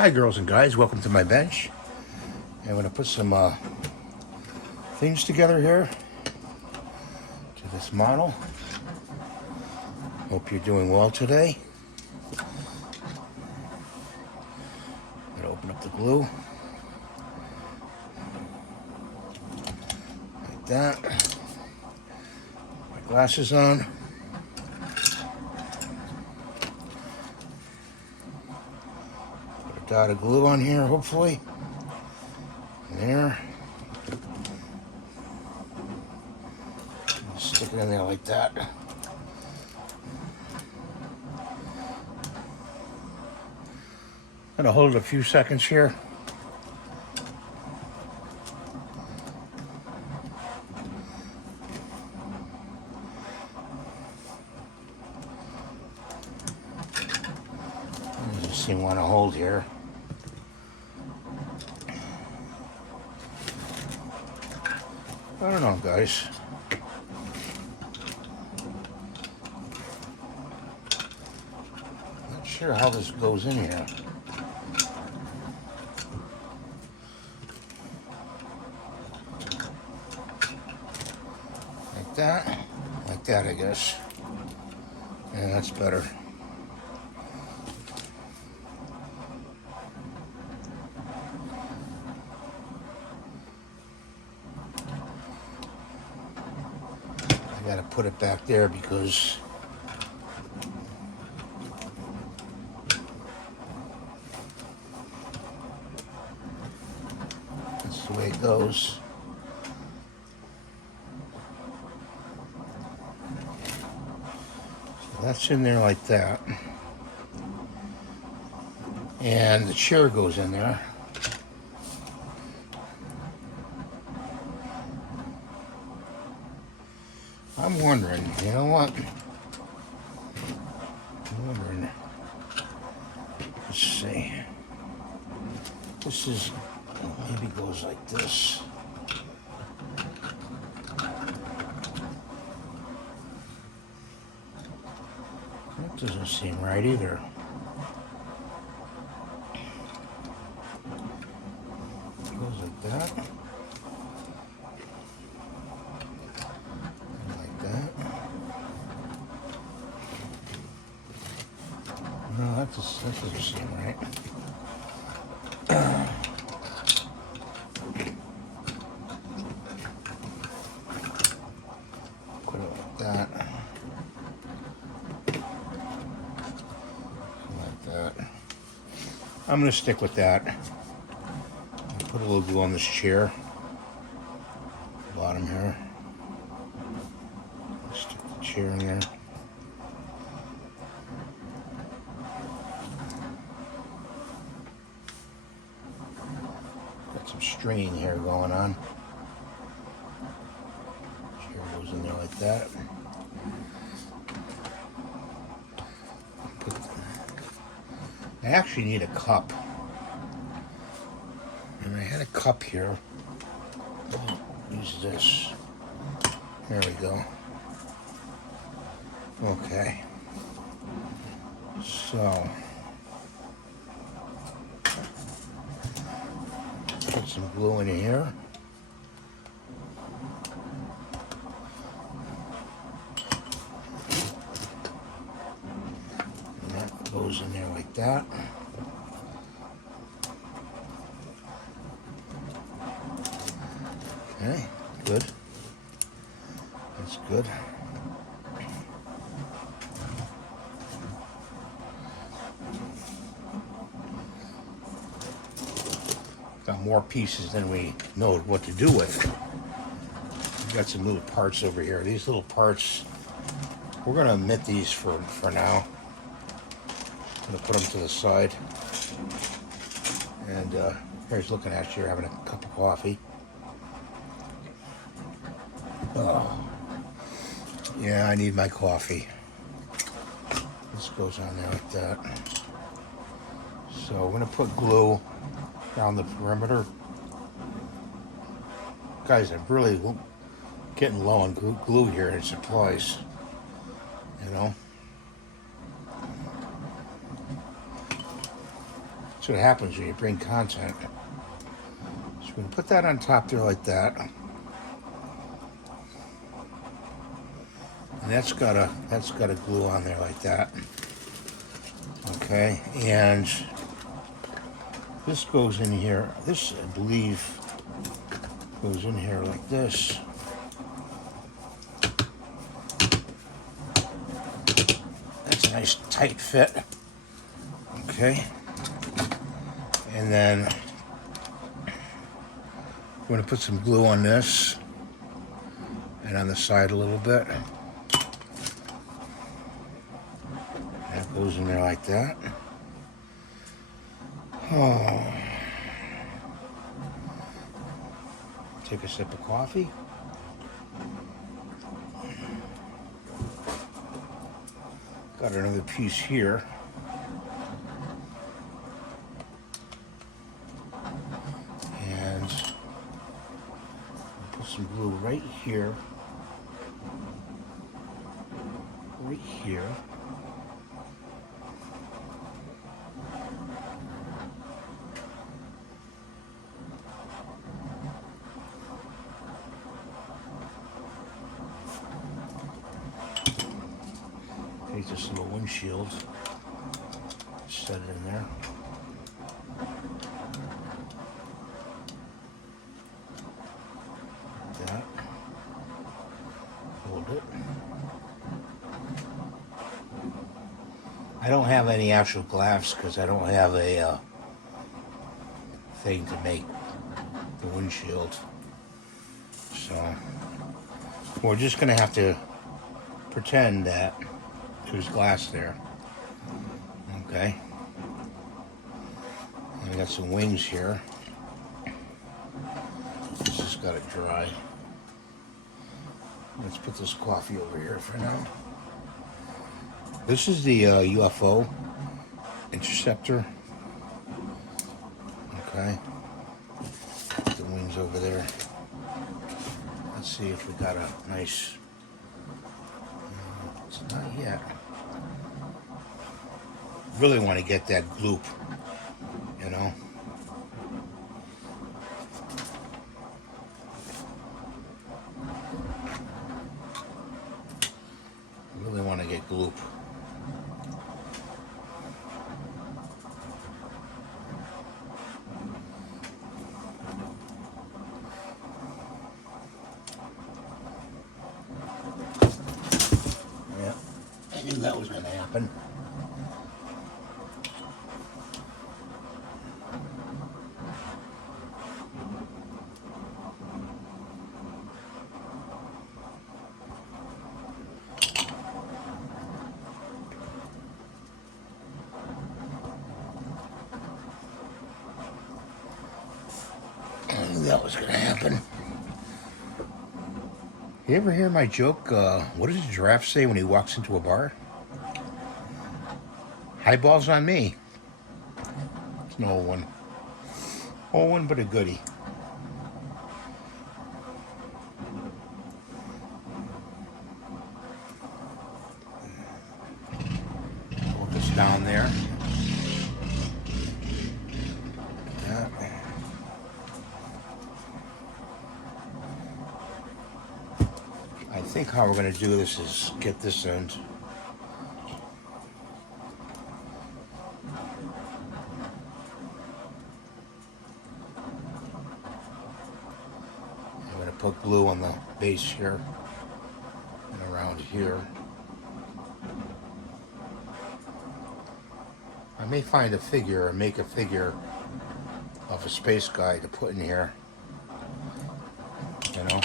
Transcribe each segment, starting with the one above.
Hi girls and guys, welcome to my bench. I'm going to put some things together here to this model. Hope you're doing well today. I'm going to open up the glue. Like that. My glasses on. Dot of glue on here, hopefully. There. Stick it in there like that. Gonna hold it a few seconds here. Just seem want to hold here. I don't know, guys. Not sure how this goes in here. Like that. Like that, I guess. Yeah, that's better. I gotta put it back there because that's the way it goes. So that's in there like that. And the chair goes in there. I'm wondering, you know what? I'm wondering. Let's see. This is maybe goes like this. That doesn't seem right either. Goes like that. No, that doesn't seem right. Put it like that. Like that. I'm going to stick with that. Put a little glue on this chair. Bottom here. Stick the chair in there. Some stringing here going on. Chair goes in there like that. I actually need a cup. And I had a cup here. I'll use this. There we go. Okay. So put some glue in here. And that goes in there like that. Okay, good. That's good. Got more pieces than we know what to do with. We've got some little parts over here. These little parts, we're going to omit these for now. I'm going to put them to the side. And here's looking at you having a cup of coffee. Oh, yeah, I need my coffee. This goes on there like that. So we're going to put glue down the perimeter. Guys, I'm really getting low on glue here in supplies. You know? what happens when you bring content. So we're going to put that on top there like that. And that's got a glue on there like that. Okay, and this goes in here. This, I believe, goes in here like this. That's a nice tight fit. Okay, and then we're going to put some glue on this and on the side a little bit. That goes in there like that. Oh. Take a sip of coffee. Got another piece here. And put some glue right here. Right here. Take this little windshield, set it in there. Like that. Hold it. I don't have any actual glass because I don't have a thing to make the windshield. So we're just going to have to pretend that there's glass there. Okay. And I got some wings here. This has got to dry. Let's put this coffee over here for now. This is the UFO Interceptor. Okay. Put the wings over there. Let's see if we got a nice... It's not yet. Really want to get that gloop, you know. Really want to get gloop. Yeah, I knew that was going to happen. That was gonna happen. You ever hear my joke? What does a giraffe say when he walks into a bar? Highballs on me. It's an old one. Old one, but a goodie. Hold this down there. I think how we're going to do this is get this end. I'm going to put glue on the base here and around here. I may find a figure or make a figure of a space guy to put in here, you know.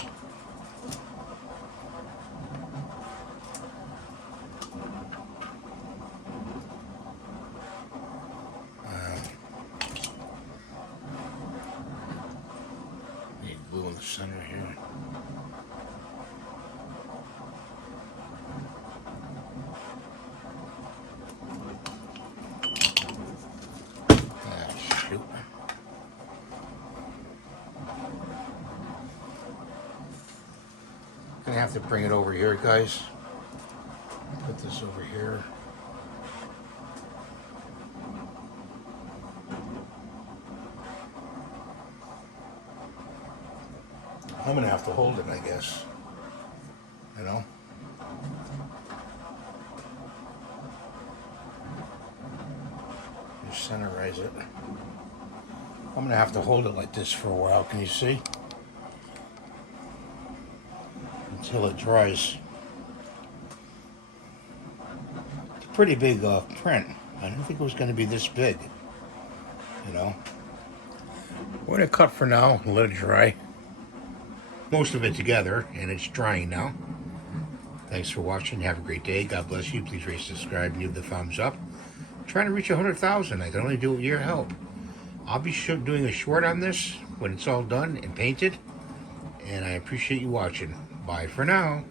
Glue in the center here. Ah, shoot. Gonna have to bring it over here, guys. Put this over here. I'm gonna have to hold it, I guess. You know? Just centerize it. I'm gonna have to hold it like this for a while, can you see? Until it dries. It's a pretty big print. I didn't think it was gonna be this big. You know? We're gonna cut for now and let it dry. Most of it together, and it's drying now. Thanks for watching. Have a great day. God bless you. Please rate, subscribe, and give the thumbs up. I'm trying to reach 100,000. I can only do it with your help. I'll be doing a short on this when it's all done and painted. And I appreciate you watching. Bye for now.